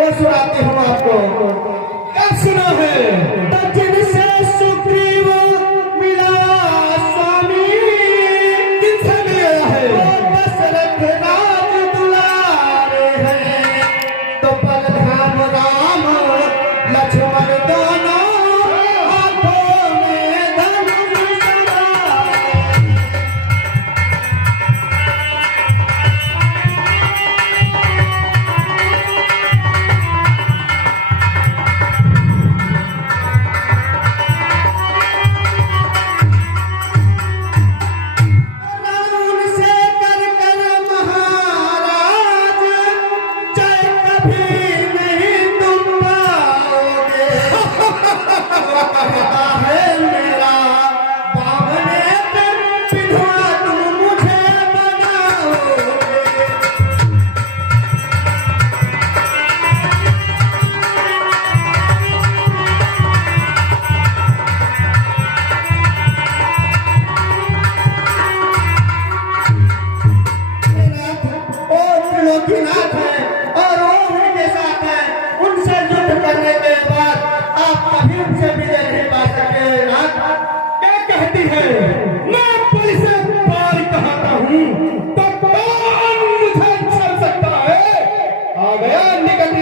वो सुनाती हूँ आपको। कब सुना है? तब जिनसे सुग्रीव मिला स्वामी, किनसे मिला है? वो दशरथ राज दुलारे हैं, तो बलराम राम लक्ष्मण दोनों हाथों में धनुष सवार। उनसे कर कर महाराज, जय कभी नहीं तुम पाओगे। कहता है मेरा बावने पे विधवा तुम मुझे बनाओगे। और त्रिलोकीनाथ है और वो उनके साथ है। उनसे युद्ध करने के बाद आप कभी उनसे विजय नहीं पा सके। नाथ क्या कहती है? मैं पुलिस से पार कहता हूँ तो कौन मुझे चल सकता है? आ गया निकट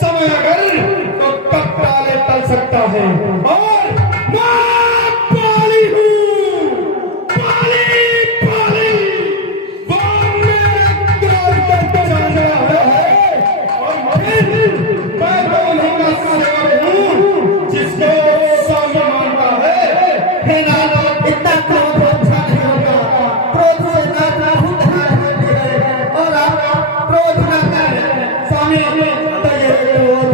समय अगर तो कब काले टल सकता है। और मैं पाली हूँ, पाली पाली, वो मेरे द्वार पर चल रहा है। और फिर मैं तो उन्हीं का सेवक हूँ जिसको स्वामी मानता है। हे नाथ, इतना क्रोध अच्छा नहीं होगा। क्रोध से नाथ उद्धार होती है और आप क्रोध न करें स्वामी, तो ये क्रोध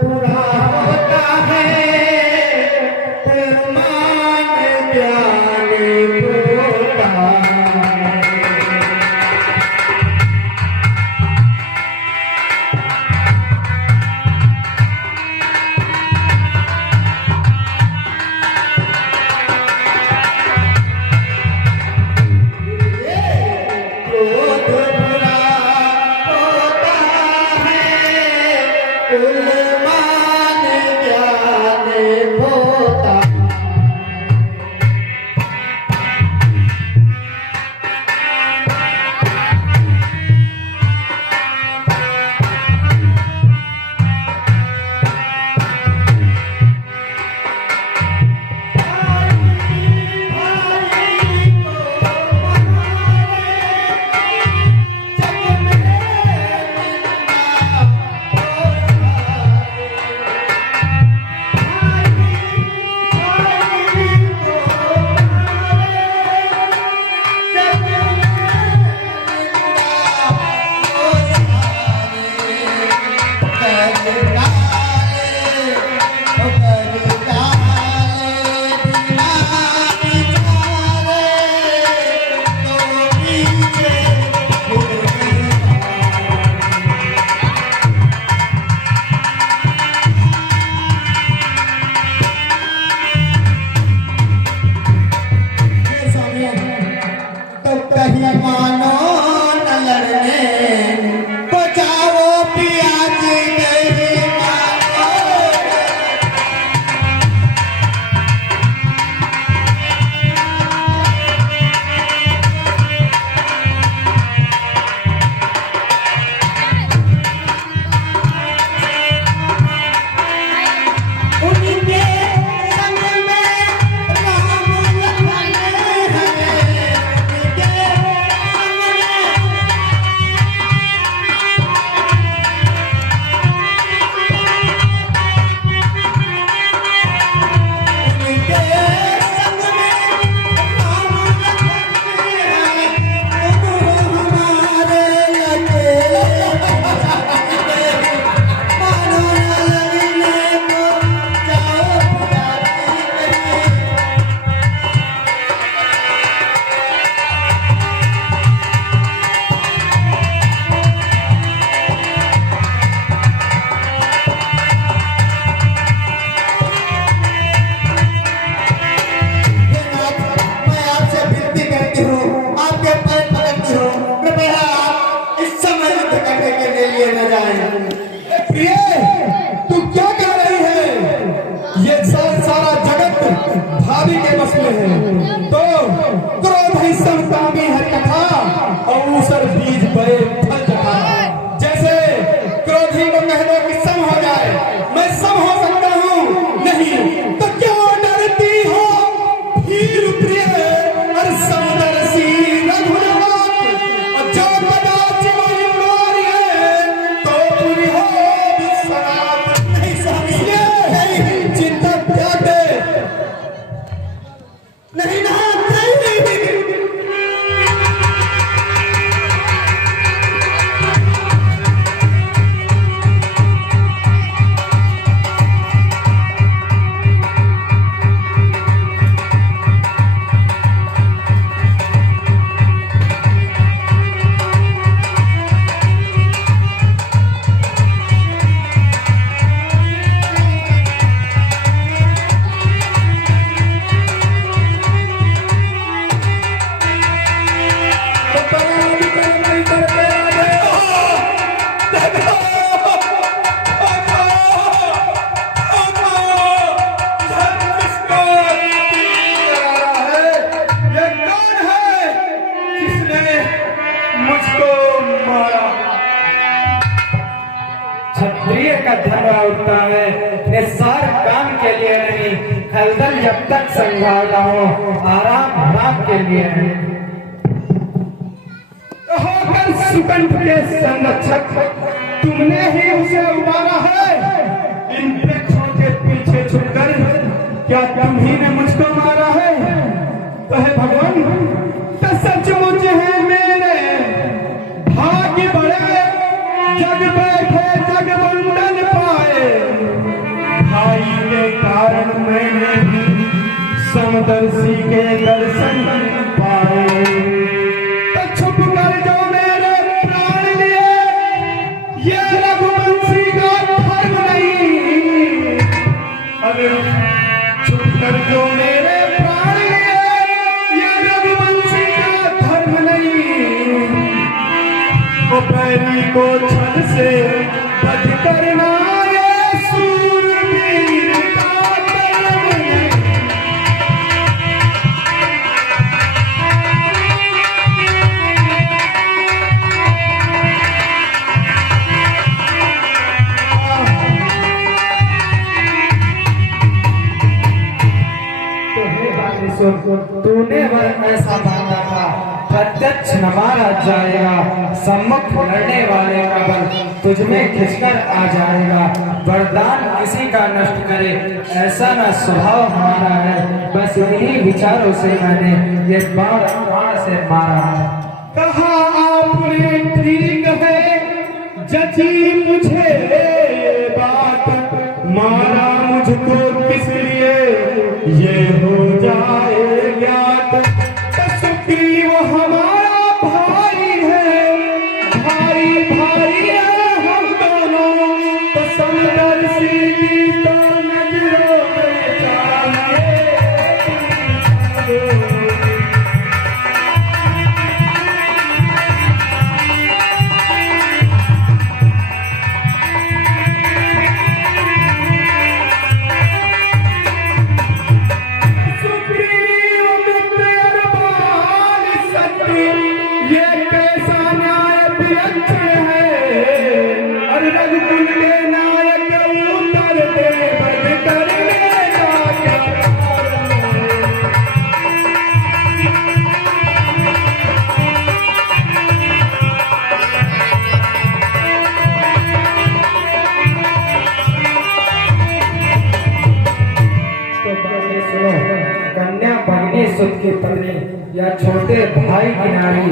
पूरा होता है। मान ज्ञानी होता है। क्रोध बुरा होता है, उन्मान ज्ञान होता है। तो कहीं मानो न लड़ने, बचाओ पिया जी नहीं प्रिय तू क्या कह रही है? ये सारा जगत भाभी के बस में है। तो क्रोध ही सब कामी है कथा और ऊसर बीज बड़े फल जता। जैसे क्रोधी को कह दो कि सम हो जाए, मैं सम हो सकता हूँ, नहीं तो क्यों डरती हो भीर प्रिय और समदर्शी रघुनाथ। और जो कदाच कोई मारी है तो पूरी हो विश्वनाथ। नहीं इसलिए चिंता त्याग दे। नहीं ना क्षत्रिय का धर्म उठता है निस्सार काम के लिए नहीं, खलदल जब तक संभाला हो आराम राम के लिए नहीं। होकर सुकंठ के संरक्षक तुमने ही उसे उबारा है। इन वृक्षों के पीछे छुपकर क्या तुम ही ने मुझको मारा है? तो है भगवान तो सचमुच है मेरे भाग्य बड़े, जग बैठे जग बंधन पाए। भाई के कारण मैंने भी समदर्शी के दर्शन पाए। तो छुप कर जो मेरे प्राण लिए, ये रघुवंशी का धर्म नहीं। अरे छुप कर जो मेरे प्राण लिए, ये रघुवंशी का धर्म नहीं। वो बैरी को छल से बच करना ये सूरवीर का धर्म नहीं। तो हे बागेश्वर, तूने वर ऐसा मांगा था, प्रत्यक्ष न मारा जाएगा। सम्मुख लड़ने वाले का बल तुझमें खिंचकर आ जाएगा। वरदान किसी का नष्ट करे ऐसा न स्वभाव हमारा है। बस इन्हीं विचारों से मैंने ये बाण से मारा है। कहा आपने ठीक है, जची मुझे ये बात, मारा मुझको किस लिए ये हो जाए ज्ञात। सुग्रीव हमारा भाई है, भाई भाई है हम दोनों। तो समदर्शी की तो नजरों में चाहिए। ये कैसा न्याय विलक्षण है। अरे रघुकुल के नायक उत्तर दे, बद करने का क्या कारण है। तो सुनो, कन्या भगनी सुत की पत्नी या छोटे भाई की नारी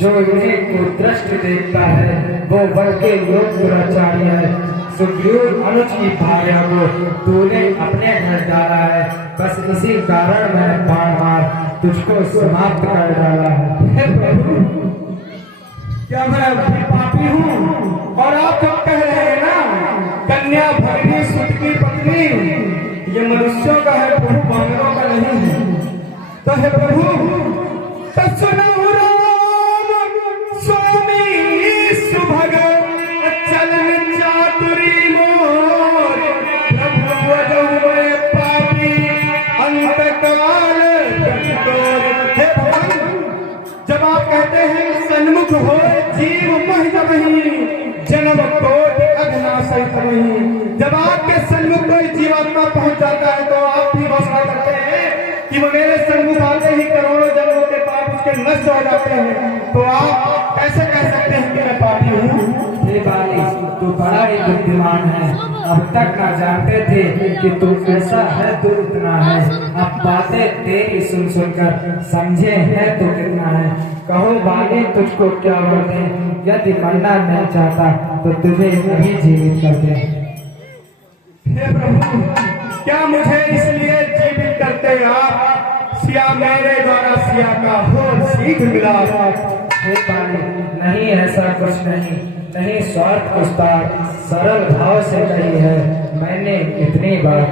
जो इन्हें को दृष्टि देखता है वो वर के योग दुराचार्य है। सुग्रीव अनुज की भार्या को तूने अपने घर डाला है। बस इसी कारण मैंने बाण मार तुझको समाप्त कर डाला है। हे प्रभु, क्या मैं पापी हूँ? और आप तो कह रहे हैं ना कन्या भगनी सुत की पत्नी, ये मनुष्यों का है प्रभु, बानरों का नहीं है। तो हे प्रभु सुनो राम स्वामी सुभग चलन चातुरी महजबही जन्म कोटि अघनाशय तमहि। जब आपके सन्मुख कोई जीवात्मा पहुंच जाता है तो आप भी घोषणा करते हैं कि वो मेरे सन्मुख आते ही करोड़ों जन्मों के पाप उसके नष्ट हो जाते हैं। तो आप कैसे कह सकते हैं कि मैं पापी हूँ? हे बाली, तू बड़ा ही बुद्धिमान है। अब तक ना जानते थे कि तू कैसा है, तू इतना है। अब बातें तेरी सुन सुनकर समझे है तू कितना है। कहो बाली, तुझको क्या बोलते? यदि मरना नहीं चाहता तो तुझे नहीं जीवित कर दे। हे प्रभु, क्या मुझे इसलिए जीवित करते आप? सिया मेरे द्वारा सिया का हो शीघ्र मिला। हे बाली, नहीं ऐसा कुछ नहीं, नहीं स्वार्थ पुस्तार सरल भाव से कही है मैंने इतनी बात।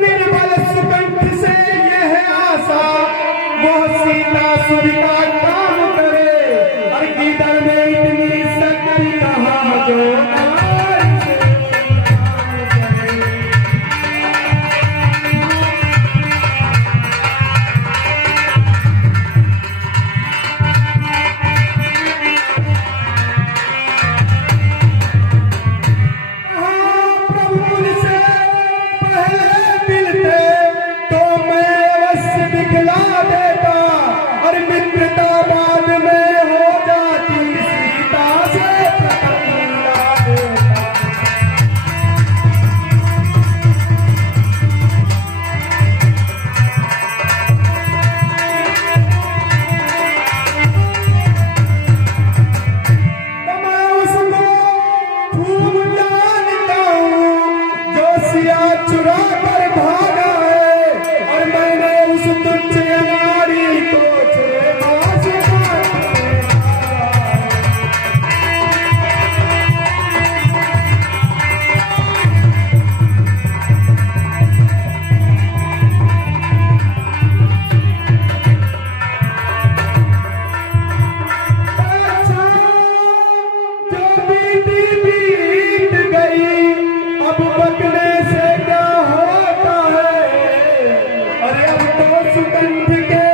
निर्बल सुकंठ से यह आशा वो सीता स्वीकार काम करे। और गीदड़ में इतनी शक्ति कहाँ जो नारी से चुरा कर भागा है। और मैंने उस तुच्छ नारी को छेड़ा से जो बीत गई अब बकने से क्या होता है। अरे अब तो सुगंध के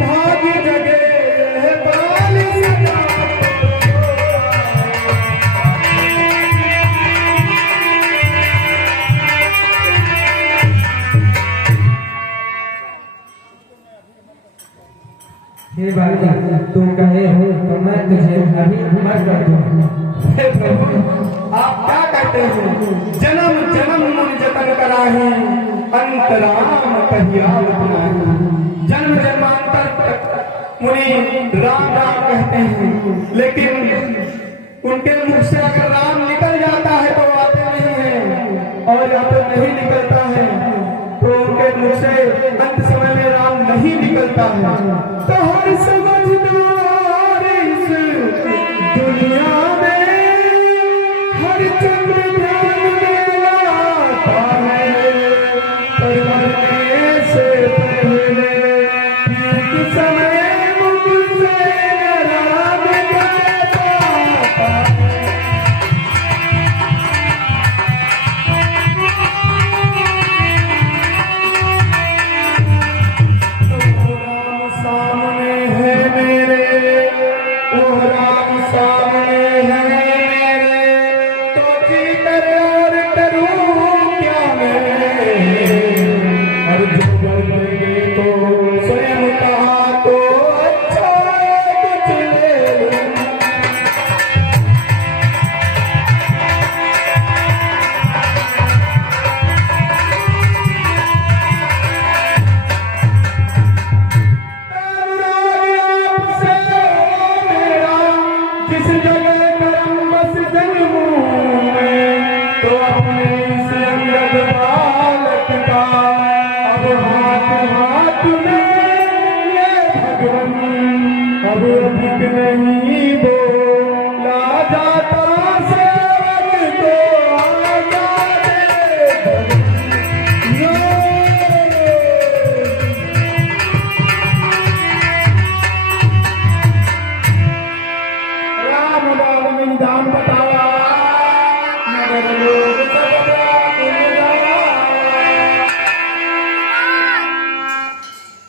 भाग्य जगे है बाल सदा। हे बाली, तू कहे तो मैं तुझे अभी मर कर दूं। हे प्रभु, आप क्या कहते हैं? जन्म जन्म मुन जतन कराही अंतराम कहियाल बनाही। जन्म जन्मांतर तक मुनि राम राम कहते हैं, लेकिन उनके मुख से अगर राम निकल जाता है तो आते नहीं है, और या तो नहीं निकलता है तो उनके मुख से अंत समय में राम नहीं निकलता है। तो हर समझदार इस दुनिया में हर चंद्र ध्यान में लाता है। पर मरने से पहले ठीक समय मुझसे नाराज कहता है। राम सामने है मेरे, वो राम सामने है मेरे, तो जी कर और करूं क्या मैं। और जो बोलेंगे तो स्वयं कहा तो अच्छा कुछ ले लूं। जिस जगह करम बस जन्मों में, तो अपने इस अंगद बालक का अब हाथ हाथ में ये भगवन अब अधिक नहीं